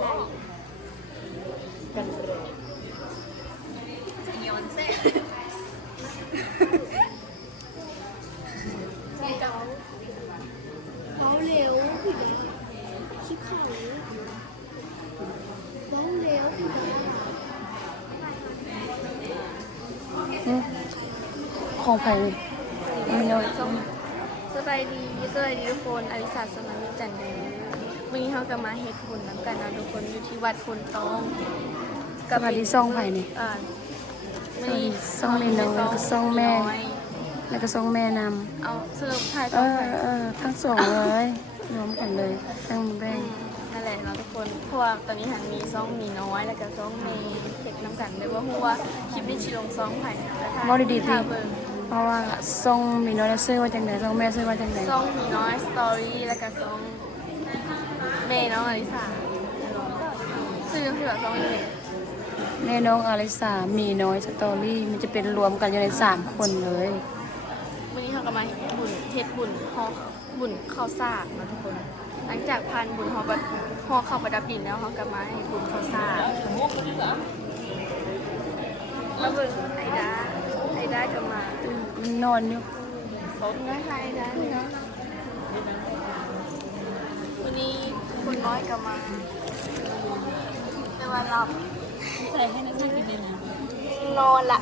ไล่กันเลยย้อนเส้นเขาเร็วชิบหายเขาเร็วของไผ่มีน้อย สบายดีทุกคนอลิสาสมัยจันทร์วันนี้เขาก็มาเฮ็ดบุญน้ำกันนะทุกคนอยู่ที่วัดพลตอง สวัสดีซ่องไผ่นี่ วันนี้ ซ่องนี่น้อยแล้วก็ซ่องแม่ แล้วก็ซ่องแม่น เอาสรุปถ่าย ำ สองไป ทั้งสองเลยรวมกันเลยทั้งแบ่ง นั่นแหละเนาะทุกคนเพราะว่าตอนนี้หันมีซ่องมีน้อยแล้วก็ซ่องเมย์เฮ็ดน้ำกันเลยว่าเพราะว่าคลิปนี้ชิลงซ่องไผ่นะคะ บ่ได้ดี ค่ะ ๆ เบิ่ง เพราะว่าซ่องมีน้อยแล้วซื้อว่าจังไดซ่องแม่ซื้อว่าจังได ซ่องมีน้อยสตอรี่แล้วก็ซ่องเมย์น้องอลิสาซึ่งก็คือแบบซ่องเมย์ แม่น้องอาริสามีน้อยสตอรี่มันจะเป็นรวมกันอยู่ใน3คนเลย วันนี้เขาก็มาเฮ็ดบุญบุญข้าวสากนะทุกคน หลังจากพันบุญห่อข้าวประดับดินแล้วเขาก็มาให้บุญข้าวสากแล้วเบิ่งไอ้ด้าก็มา มันนอนอยู่ น้อยค่ะไอ้ด้าเนาะวันนี้คุณน้อยก็มาแต่ว่าเราใส่ให้นักเรียนกินเลยนะนอนละ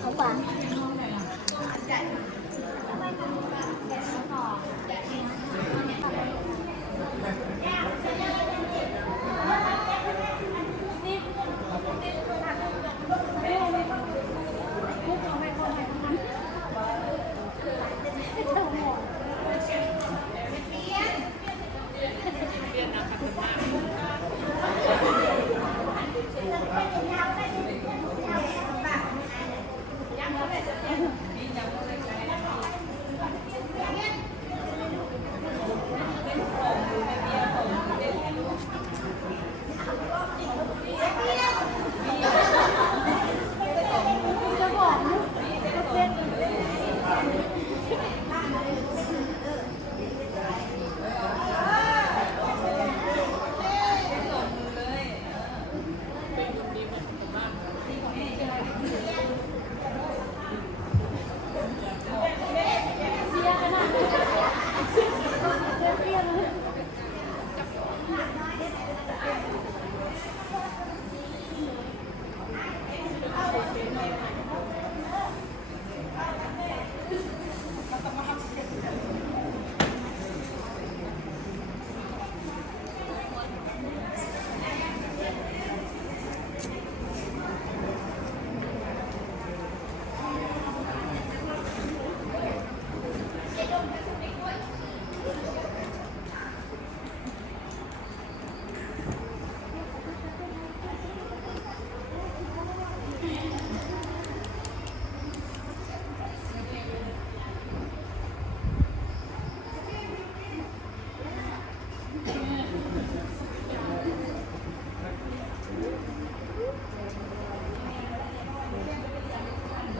เอาป่ะ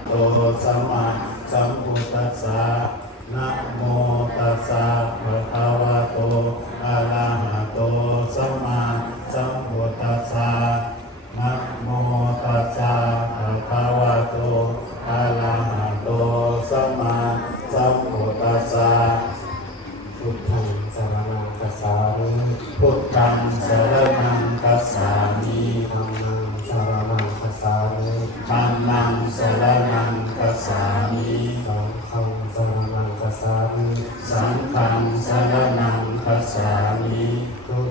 โตสัมมาสัมพุทธัสสะนะโมตัสสะภะคะวะโตอะระหะโตสัมมาสัมพุทธัสสะนะโมตัสสะภะคะวะโตอะระหะโตสัมมาสัมพุทธัสสะพุทธังสรณังคัจฉามิพุทธังสรณังคัจฉามิธัมมังสรณังคัจฉามิธัมมังสรณังคัจฉามิสังฆังสรณังคัจฉามิสังฆังสรณังคัจฉามิทุก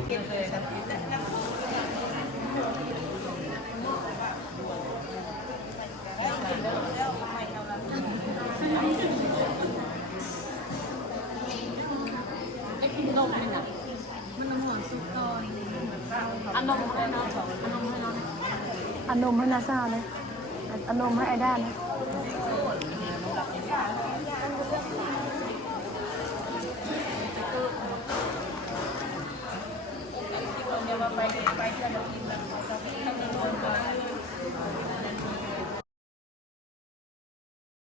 อนนมให้นาซาเลยอนนมให้ไอด้านะ